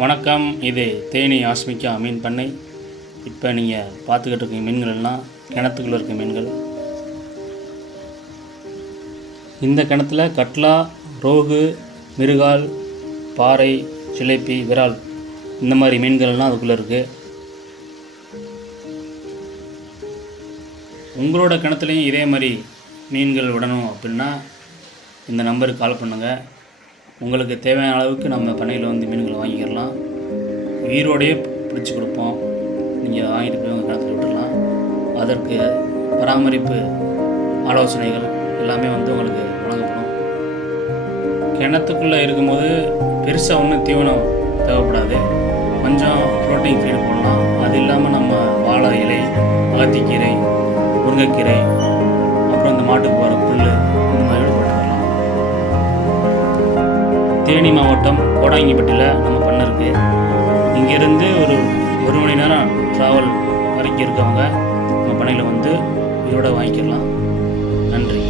வணக்கம். இது தேனி ஆஸ்மிகா மீன் பண்ணை. இப்போ நீங்கள் பார்த்துக்கிட்டு இருக்க மீன்கள் எல்லாம் கிணத்துக்குள்ளே இருக்க மீன்கள். இந்த கிணத்துல கட்லா, ரோகு, மிருகால், பாறை, சிலேப்பி, விரால் இந்த மாதிரி மீன்கள் எல்லாம் அதுக்குள்ளே இருக்குது. உங்களோட கிணத்துலையும் இதே மாதிரி மீன்கள் விடணும் அப்படின்னா இந்த நம்பருக்கு கால் பண்ணுங்கள். உங்களுக்கு தேவையான அளவுக்கு நம்ம பண்ணையில் வந்து மீன்களை வாங்கிக்கிறலாம். உயிரோடையே பிடிச்சி கொடுப்போம். நீங்கள் வாங்கிட்டு போய் உங்கள் கிணத்துல விட்டுடலாம். அதற்கு பராமரிப்பு ஆலோசனைகள் எல்லாமே வந்து உங்களுக்கு வழங்கப்படும். கிணத்துக்குள்ளே இருக்கும்போது பெருசாக ஒன்றும் தீவனம் தேவைப்படாது. கொஞ்சம் ப்ரோட்டீன் ஃபீடு போடலாம். அது இல்லாமல் நம்ம வாழை இலை, அகத்திக்கீரை, முருங்கைக்கீரை, அப்புறம் இந்த மாட்டுக்கு போகிற புல் இந்த மாதிரி போட்டுக்கலாம். தேனி மாவட்டம் கோடாங்கிப்பட்டியில் நம்ம பண்ணை இருக்குது. இங்கேருந்து ஒரு மணி நேரம் ட்ராவல் வரைக்கும் இருக்கவங்க நம்ம பண்ணையில் வந்து இதோட வாங்கிக்கலாம். நன்றி.